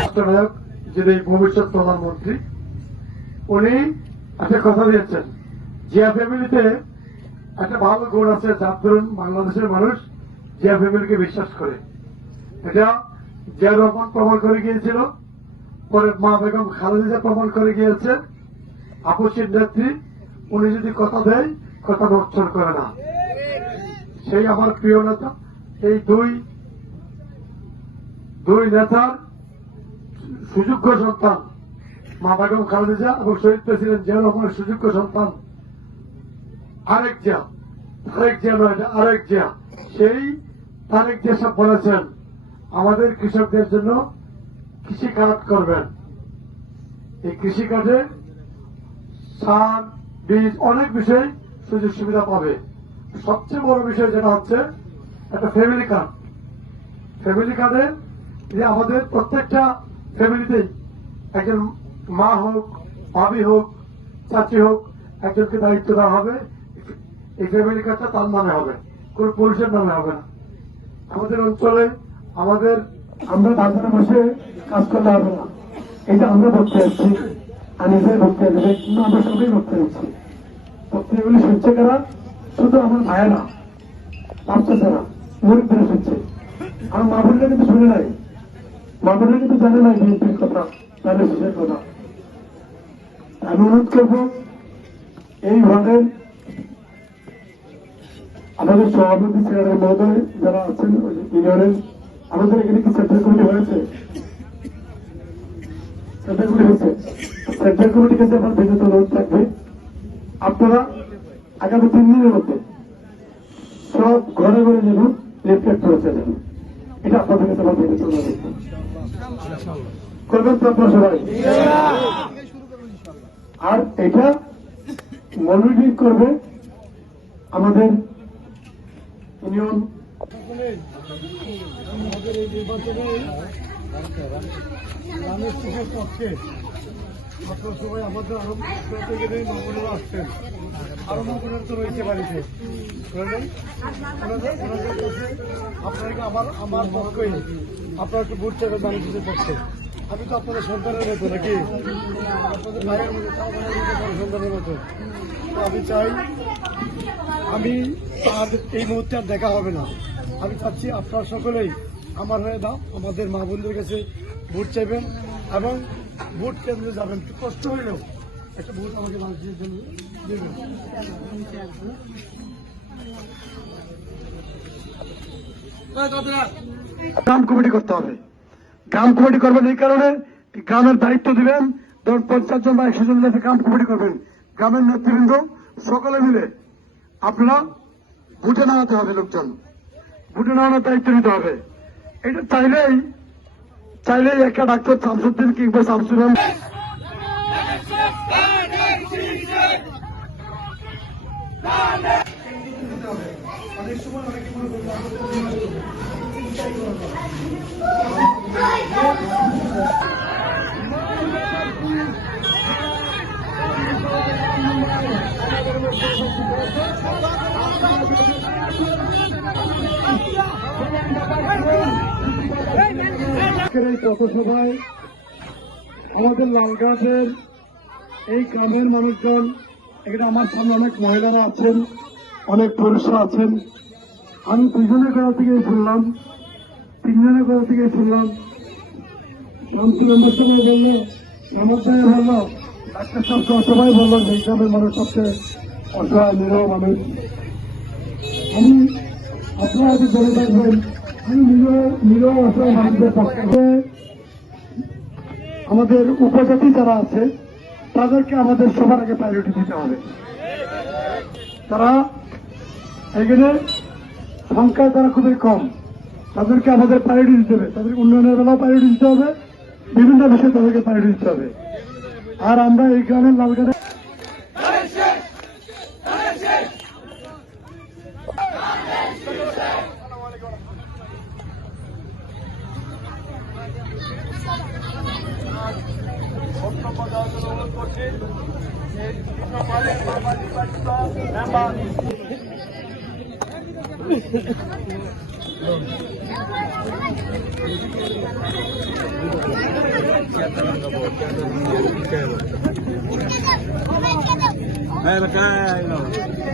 রাষ্ট্রনায়ক যিনি ভবিষ্যৎ প্রধানমন্ত্রী, উনি একটা কথা দিয়েছেন, জিয়া ফ্যামিলিতে একটা ভালো গুণ আছে, যার ধরুন বাংলাদেশের মানুষ জিয়া ফ্যামিলিকে বিশ্বাস করে। এটা জিয়া রহমান প্রমাণ করে গিয়েছিল, পরে মা বেগম খালেদা প্রমাণ করে গিয়েছে। আপসীর নেত্রী, উনি যদি কথা দেয় কথা নচ্ছর করে না। সেই আমার প্রিয় নেতা, এই দুই নেতার সুযোগ্য সন্তান মা বেগম খালেদা এবং শহীদ প্রেসিডেন্ট জিয়া রহমানের সুযোগ্য সন্তান আরেক জিয়া, আরেক জিয়া। সেই তারেক জিয়া সব বলেছেন আমাদের কৃষকদের জন্য কৃষি কার্ড করবেন। এই কৃষি কার্ডে সার, বীজ, অনেক বিষয় সুযোগ সুবিধা পাবে। সবচেয়ে বড় বিষয় যেটা হচ্ছে একটা ফ্যামিলি কার্ড। ফ্যামিলি কার্ডে যে আমাদের প্রত্যেকটা ফ্যামিলিতেই একজন মা হোক, ভাবি হোক, চাচি হোক, একজনকে দায়িত্ব দেওয়া হবে। এই ফ্যামিলি কার্ডটা তার নামে হবে, কোন পুরুষের নামে হবে না। আমাদের অঞ্চলে আমরা বাজারে বসে কাজ করলে হবে না, এটা আমরা ভোগ পেয়েছি, নিজেই ভোগ পেয়ে দেবে, কিন্তু আমরা সবাই ভোগ পেয়েছি। এগুলি শুনছে কারা? শুধু আমার ভাইয়েরা, বাচ্চারা, গরিবরা শুনছে। আমার মা বোনরা কিন্তু শুনে নাই, মা বোনরা কিন্তু জানে নাই বিএনপির কথা, তাদের শেষের কথা। আমি অনুরোধ করবো এই ওয়ার্ডের আমাদের সভাপতি চেয়ারের মহোদয় যারা আছেন ইউনিয়নের, আমাদের এখানে কি সেন্ট্রাল কমিটি হয়েছে? সেন্ট্রাল কমিটি হয়েছে। সেন্ট্রাল কমিটির কাছে আমার বিনীত অনুরোধ থাকবে, আপনারা আগামী 3 দিনের মধ্যে সব ঘরে ঘরে যেন লিফলেট পৌঁছে দেন। এটা আপনাদের কাছে আমার বিনীত অনুরোধ করবেন তো আপনারা সবাই। আর এটা মনিটরিং করবে আমাদের ইউনিয়ন। আমাদের এই নির্বাচনে পক্ষে আপনার সবাই আমাদের আরো মামুনেরা আসছেন, আরো মামুনেরা তো রয়েছে বাড়িতে। আপনাকে আমার পক্ষই আপনারা একটু ভোট চাইবেন বাণিজ্যের পক্ষে। আমি তো আপনাদের সন্তানের মতো নাকি, আপনাদের ভাইয়ের মতো, সন্তানের মতো। আমি চাই, আমি আর এই মুহূর্তে আর দেখা হবে না। আমি চাচ্ছি আপনারা সকলেই আমার হয়ে আমাদের মা বোনদের কাছে ভোট চাইবেন এবং ভোট কেন্দ্রে যাবেন। কষ্ট হইলেও একটা ভোট আমাকে মানুষের জন্য দেবেন। গ্রাম কমিটি করতে হবে। গ্রাম কমিটি করবেন এই কারণে, গ্রামের দায়িত্ব দিবেন, ধরুন 50 জন বা 100 জন গ্রাম কমিটি করবেন। গ্রামের নেতৃবৃন্দ সকলে মিলে আপনারা ভোটে নামাতে হবে, লোকজন ভোটে নামানোর দায়িত্ব নিতে হবে। এটা চাইলেই একটা ডাক্তার শামসুদ্দিন কিংবা শামসুল অনেক সময় অনেকে মনে এই পথসভায় আমাদের লালগাছের এই গ্রামের মানুষজন, এখানে আমার সামনে অনেক মহিলারা আছেন, অনেক পুরুষরা আছেন। আমি 2 জনের গলা থেকেই শুনলাম, 3 জনের গলা থেকেই শুনলাম। শামসুল আমার সবাই বললো, আমার সবাই বললো, ডাক্তার সাহেব সবাই বললো যে এই গ্রামের মানুষ সবচেয়ে অসহায় নিরহ মানুষ। আমি আপনারা হয়তো জেনে থাকবেন, আমি নিরহ অসহায় মানুষদের পক্ষে আমাদের উপজাতি যারা আছে তাদেরকে আমাদের সবার আগে প্রায়োরিটি দিতে হবে। তারা এখানে সংখ্যায় তারা খুবই কম, তাদেরকে আমাদের প্রায়োরিটি দিতে হবে। তাদের উন্নয়নের বেলাও প্রায়োরিটি দিতে হবে, বিভিন্ন বিষয়ে তাদেরকে প্রায়োরিটি দিতে হবে। আর আমরা এই গ্রামের লালগাড়ে বক্তব্য দেওয়ার জন্য অনুরোধ করছি এই কৃষ্ণপালের বাবা নির্বাচিত মেম্বার Hey,